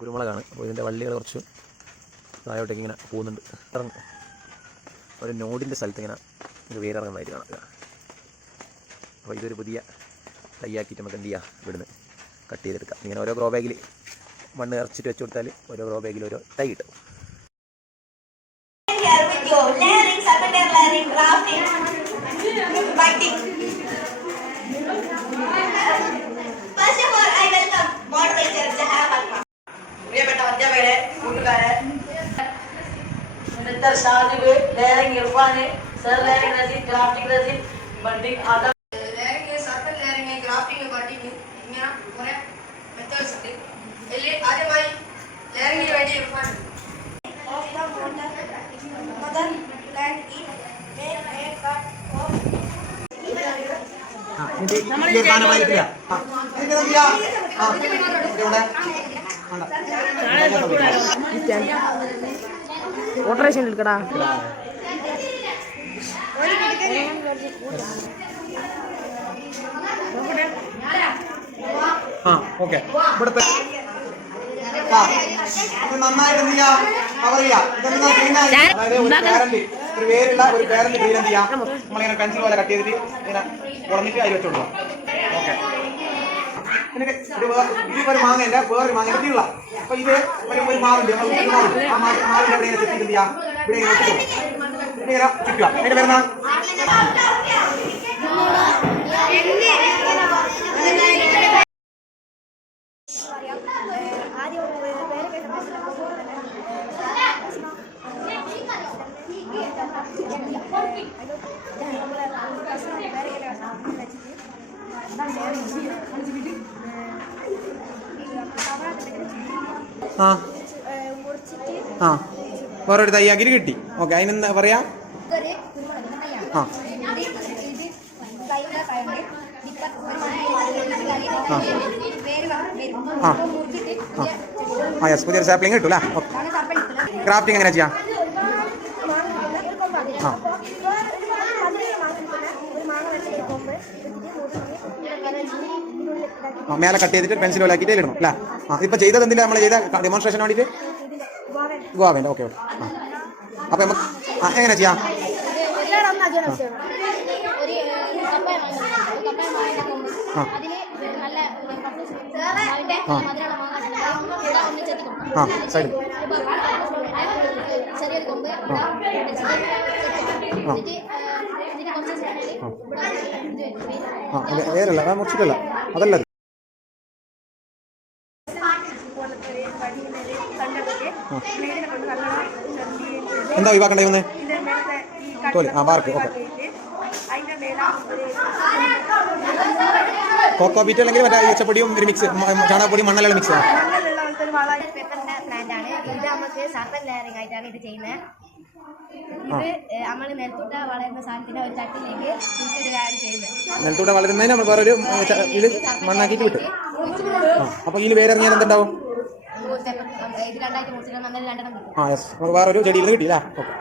കുരുമുളകാണ്. അപ്പോൾ ഇതിൻ്റെ വള്ളികൾ കുറച്ച് താഴോട്ടേക്ക് ഇങ്ങനെ പോകുന്നുണ്ട്. ഇറങ്ങും ഒരു നോഡിൻ്റെ സ്ഥലത്ത് ഇങ്ങനെ ഒരു വേരിറങ്ങുന്നതായിട്ട് കാണുക. അപ്പോൾ ഇതൊരു പുതിയ തൈയാക്കിയിട്ട് നമുക്ക് എന്ത് ചെയ്യാം, ഇവിടുന്ന് കട്ട് ചെയ്തെടുക്കാം. ഇങ്ങനെ ഓരോ ഗ്രോ ബാഗിൽ മണ്ണ് നിറച്ചിട്ട് വെച്ച് കൊടുത്താൽ ഓരോ ഗ്രോ ബാഗിൽ ഓരോ തൈ കിട്ടും. Shadib, layering Irfan, sir layering Rasheed, grafting Rasheed, budding Adam. Layering circle layering grafting budding ഇങ്ങനെ കുറെ മെത്തേഡ്സ് ഉണ്ട്. ഇതിൽ ആദ്യമായി ലേറിംഗിന് വേണ്ടി ഇർഫാൻ off the mother plant in make cut off ഓട്ടറേഷൻ എടുക്കടാ. ഇവിടുത്തെ നന്നായിട്ട് എന്ത് ചെയ്യാം, കവർ ചെയ്യാം. അതായത് ഒരു വേരുള്ള ഒരു പേരന്റ് ഗ്രീൻ എന്ത് ചെയ്യാം, നമ്മളിങ്ങനെ പെൻസിൽ പോലെ കട്ട് ചെയ്തിട്ട് ഇങ്ങനെ ഉടഞ്ഞിട്ട് അതിൽ വെച്ചു കൊടുക്കാം. ഓക്കെ, ഇതിപ്പോ ഒരു മാങ്ങ വേറൊരു മാങ്ങ തീരുള്ള. അപ്പൊ ഇത് ഒരു മാവുണ്ട്, ആ മാവിന്റെ അവിടെ ഇങ്ങനെ എന്ത് ചെയ്യാം, ഇവിടെ ഇങ്ങനെ വെച്ചിട്ട് ഇങ്ങനെ ചുറ്റുക. അതിന്റെ പേരെന്താ? വേറൊരു തയ്യാക്കിട്ട് കിട്ടി. ഓക്കെ, അതിനെന്താ പറയാ? യെസ്, പുതിയൊരു സാപ്ലിംഗ് കിട്ടൂല. ക്രാഫ്റ്റിംഗ് എങ്ങനെ ചെയ്യാം? മേലെ കട്ട് ചെയ്തിട്ട് പെൻസിൽ പോലാക്കിയിട്ട് ഇടണം അല്ലേ? ഇപ്പൊ ചെയ്തത് എന്തിനാ നമ്മൾ ചെയ്ത ഡെമോൺസ്ട്രേഷൻ വേണ്ടിയിട്ട്? ഗോവൻ്റെ. Okay okay. അപ്പൊ നമുക്ക് എങ്ങനെ ചെയ്യാം? സൈഡ് വേറല്ല, മുറിച്ചിട്ടല്ല, അതല്ല. എന്താ ഒഴിവാക്കണ്ടേ ഒന്ന്? തോല്, ബാർക്ക്. ഓക്കെ, കോക്കോ ബീറ്റ് അല്ലെങ്കിൽ മറ്റേ ഈച്ചപ്പൊടിയും ഒരു മിക്സ്, ചാണകപ്പൊടിയും മണ്ണെല്ലാം മിക്സ് ആണ്. സർപ്പൻ ലെയറിംഗ് ആയിട്ടാണ് ഇത് ചെയ്യുന്നത്. ഇത് നമ്മൾ നെൽത്തൂട്ട വളരുന്ന സാധനത്തിന് ഒരു ചട്ടിലേക്ക് കുഴിച്ചിടുകയാണ് ചെയ്യുന്നത്. നെൽത്തൂട്ട വളരുന്നതിന് നമ്മൾ വേറെ ഒരു ഇത് മണ്ണാക്കിയിട്ട് വിട്ടു. അപ്പൊ ഇതിൽ വേറെ ഇറങ്ങിയാൽ എന്തുണ്ടാവും? ഇത് രണ്ടായിട്ട് മുറിച്ചിട്ട് രണ്ടെണ്ണം കിട്ടും. യെസ്, നമുക്ക് വേറൊരു ചെടിയിൽ നിന്ന് കിട്ടിയില്ല. ഓക്കെ.